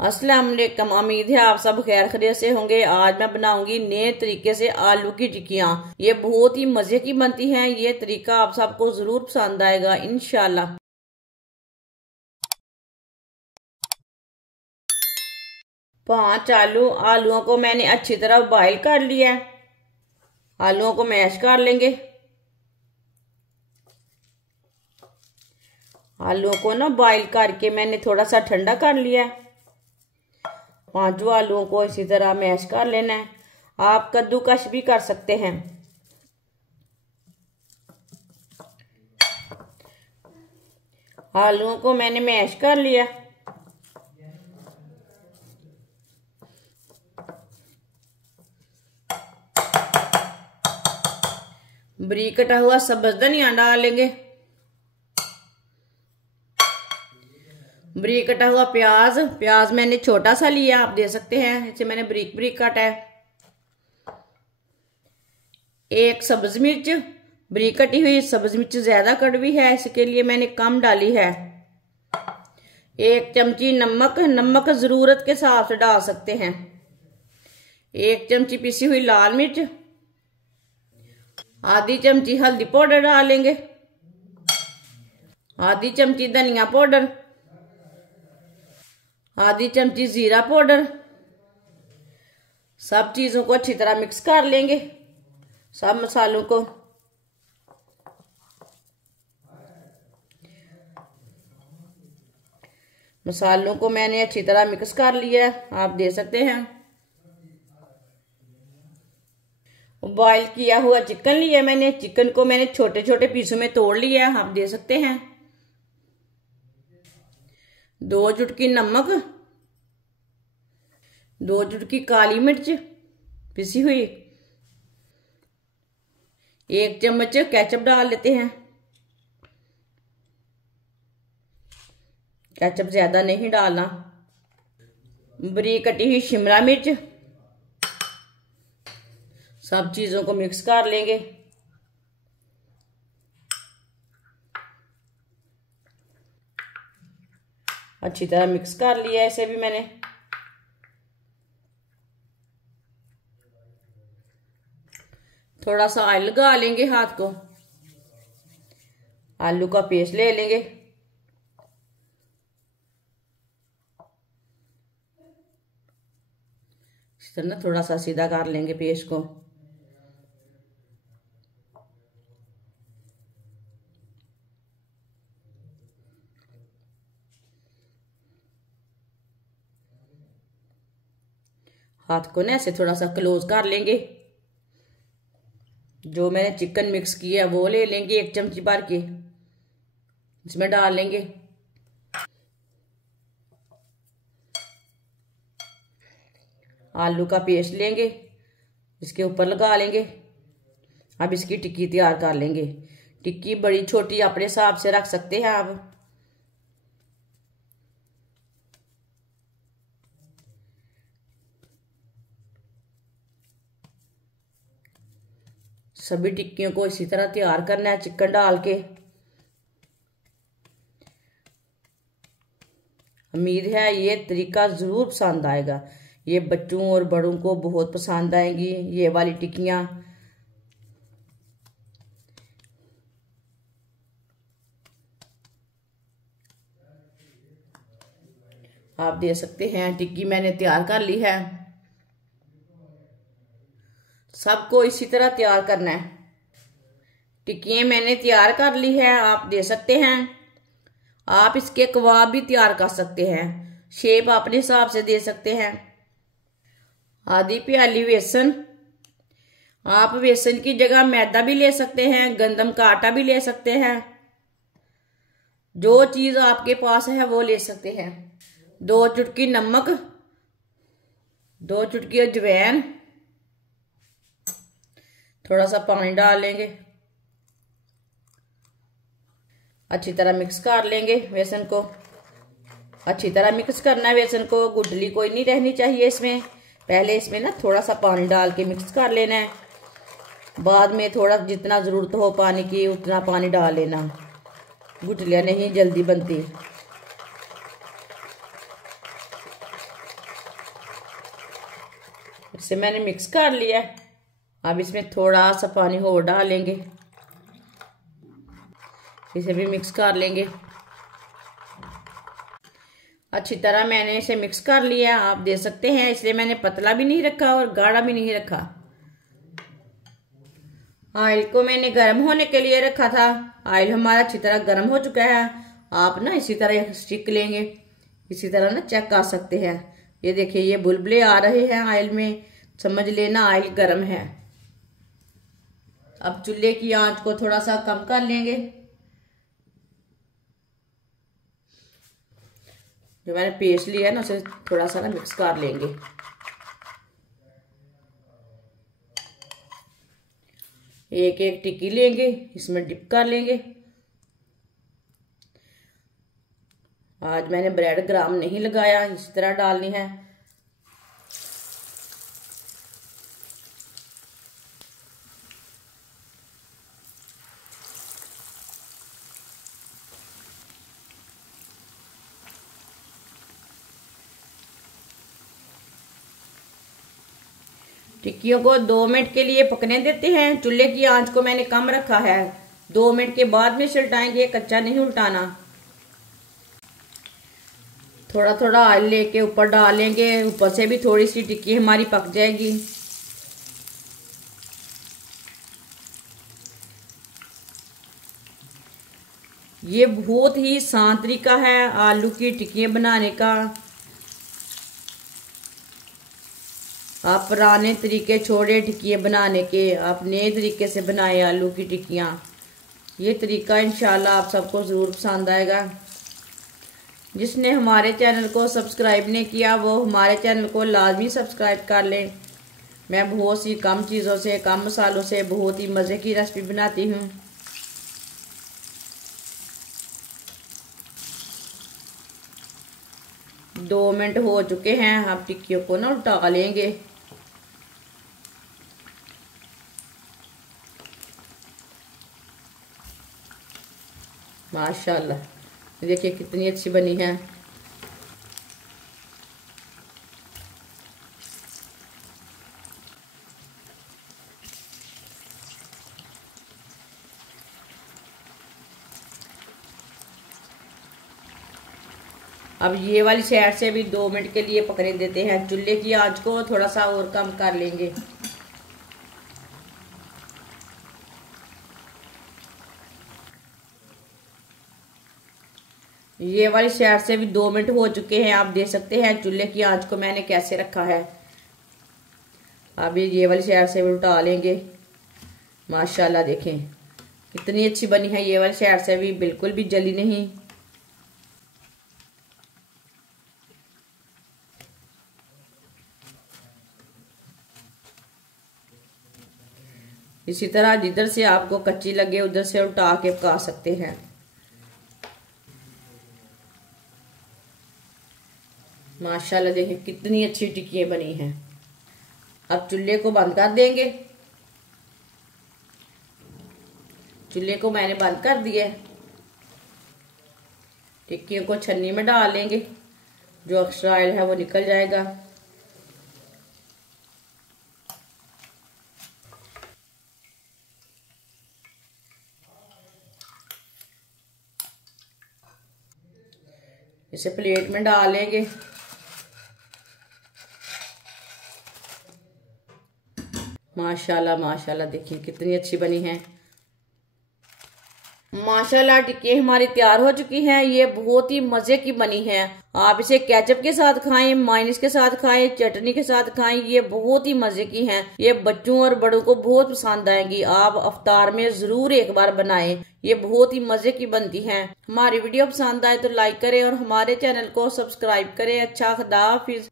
अस्सलाम वालेकुम। उम्मीद है आप सब खैर खैरियत से होंगे। आज मैं बनाऊंगी नए तरीके से आलू की टिक्कियाँ। ये बहुत ही मजे की बनती हैं। ये तरीका आप सबको जरूर पसंद आएगा इंशाल्लाह। 5 आलूओं को मैंने अच्छी तरह बॉईल कर लिया है। आलूओं को मैश कर लेंगे। आलूओं को ना बॉईल करके मैंने थोड़ा सा ठंडा कर लिया है। 5 आलूओं को इसी तरह मैश कर लेना है। आप कद्दूकश भी कर सकते हैं। आलूओं को मैंने मैश कर लिया। बारीक कटा हुआ सब्ज धनिया डाल लेंगे। बारीक कटा हुआ प्याज मैंने छोटा सा लिया, आप दे सकते हैं। इसे मैंने बारीक बारीक काटा है। 1 सब्ज मिर्च, बारीक कटी हुई। सब्ज मिर्च ज्यादा कड़वी है, इसके लिए मैंने कम डाली है। 1 चमची नमक जरूरत के हिसाब से डाल सकते हैं। 1 चमची पिसी हुई लाल मिर्च। आधी चमची हल्दी पाउडर डालेंगे। आधी चमची धनिया पाउडर। आधी चमची जीरा पाउडर। सब चीजों को अच्छी तरह मिक्स कर लेंगे, सब मसालों को। मसालों को मैंने अच्छी तरह मिक्स कर लिया है, आप दे सकते हैं। बॉईल किया हुआ चिकन लिया मैंने। चिकन को मैंने छोटे छोटे पीसों में तोड़ लिया है, आप दे सकते हैं। 2 चुटकी नमक, 2 चुटकी काली मिर्च पिसी हुई। 1 चम्मच केचप डाल लेते हैं। केचप ज्यादा नहीं डालना। बारीक कटी हुई शिमला मिर्च। सब चीजों को मिक्स कर लेंगे। अच्छी तरह मिक्स कर लिया इसे भी मैंने। थोड़ा सा ऑयल लगा लेंगे हाथ को। आलू का पेस्ट ले लेंगे। इस तरह थोड़ा सा सीधा कर लेंगे पेस्ट को। हाथ को ना ऐसे थोड़ा सा क्लोज कर लेंगे। जो मैंने चिकन मिक्स किया वो ले लेंगे, 1 चमची भर के इसमें डाल लेंगे। आलू का पेस्ट लेंगे, इसके ऊपर लगा लेंगे। अब इसकी टिक्की तैयार कर लेंगे। टिक्की बड़ी छोटी अपने हिसाब से रख सकते हैं आप। सभी टिक्कियों को इसी तरह तैयार करना है चिकन डाल के। उम्मीद है ये तरीका जरूर पसंद आएगा। ये बच्चों और बड़ों को बहुत पसंद आएंगी ये वाली टिक्कियाँ। आप दे सकते हैं। टिक्की मैंने तैयार कर ली है। सबको इसी तरह तैयार करना है। टिक्कियाँ मैंने तैयार कर ली है, आप दे सकते हैं। आप इसके कबाब भी तैयार कर सकते हैं। शेप अपने हिसाब से दे सकते हैं। आधी प्याली बेसन। आप बेसन की जगह मैदा भी ले सकते हैं, गंदम का आटा भी ले सकते हैं। जो चीज आपके पास है वो ले सकते हैं। 2 चुटकी नमक, 2 चुटकी अजवाइन। थोड़ा सा पानी डाल लेंगे। अच्छी तरह मिक्स कर लेंगे बेसन को। अच्छी तरह मिक्स करना है बेसन को। गुठली कोई नहीं रहनी चाहिए इसमें। पहले इसमें ना थोड़ा सा पानी डाल के मिक्स कर लेना है। बाद में थोड़ा जितना जरूरत हो पानी की उतना पानी डाल लेना। गुठलियाँ नहीं जल्दी बनती। इसे मैंने मिक्स कर लिया। अब इसमें थोड़ा सा पानी और डालेंगे, इसे भी मिक्स कर लेंगे। अच्छी तरह मैंने इसे मिक्स कर लिया, आप देख सकते हैं। इसलिए मैंने पतला भी नहीं रखा और गाढ़ा भी नहीं रखा। ऑयल को मैंने गर्म होने के लिए रखा था। ऑयल हमारा अच्छी तरह गर्म हो चुका है। आप ना इसी तरह स्टिक लेंगे, इसी तरह ना चेक कर सकते हैं। ये देखिए, ये बुलबुले आ रहे हैं ऑयल में, समझ लेना ऑयल गर्म है। अब चूल्हे की आंच को थोड़ा सा कम कर लेंगे। जो मैंने पेस्ट लिया है ना, उसे थोड़ा सा ना मिक्स कर लेंगे। एक एक टिक्की लेंगे, इसमें डिप कर लेंगे। आज मैंने ब्रेड ग्राम नहीं लगाया, इस तरह डालनी है। टिक्कियों को 2 मिनट के लिए पकने देते हैं। चूल्हे की आंच को मैंने कम रखा है। 2 मिनट के बाद में उल्टाएंगे, कच्चा नहीं उल्टाना। थोड़ा थोड़ा ऑयल लेके ऊपर डालेंगे, ऊपर से भी थोड़ी सी टिक्की हमारी पक जाएगी। ये बहुत ही आसान तरीका है आलू की टिक्कियाँ बनाने का। आप पुराने तरीके छोड़े टिक्कियाँ बनाने के, आप नए तरीके से बनाए आलू की टिक्कियाँ। ये तरीका इंशाल्लाह आप सबको ज़रूर पसंद आएगा। जिसने हमारे चैनल को सब्सक्राइब नहीं किया वो हमारे चैनल को लाजमी सब्सक्राइब कर लें। मैं बहुत सी कम चीज़ों से, कम मसालों से बहुत ही मज़े की रेसिपी बनाती हूँ। दो मिनट हो चुके हैं, आप टिक्कियों को ना उल्टा लेंगे। माशाल्लाह, देखिए कितनी अच्छी बनी है। अब ये वाली साइड से भी 2 मिनट के लिए पकने देते हैं। चूल्हे की आंच को थोड़ा सा और कम कर लेंगे। ये वाली साइड से भी 2 मिनट हो चुके हैं। आप देख सकते हैं चूल्हे की आंच को मैंने कैसे रखा है। अब ये वाली साइड से भी उल्टा लेंगे। माशाल्लाह देखें कितनी अच्छी बनी है। ये वाली साइड से भी बिल्कुल भी जली नहीं। इसी तरह जिधर से आपको कच्ची लगे उधर से उल्टा के पका सकते हैं। माशाल्लाह देखिए कितनी अच्छी टिक्कियाँ बनी हैं। अब चूल्हे को बंद कर देंगे। चूल्हे को मैंने बंद कर दिया है। टिक्कियों को छन्नी में डाल लेंगे, जो एक्स्ट्रा ऑयल है वो निकल जाएगा। इसे प्लेट में डाल लेंगे। माशाल्लाह माशाल्लाह देखिए कितनी अच्छी बनी है। माशाल्लाह टिक्की हमारी तैयार हो चुकी है। ये बहुत ही मजे की बनी है। आप इसे केचप के साथ खाएं, मायोनीज के साथ खाएं, चटनी के साथ खाएं। ये बहुत ही मजे की हैं। ये बच्चों और बड़ों को बहुत पसंद आएगी। आप इफ्तार में जरूर एक बार बनाएं। ये बहुत ही मजे की बनती हैं। हमारी वीडियो पसंद आए तो लाइक करें और हमारे चैनल को सब्सक्राइब करें। अच्छा, खुदा हाफिज।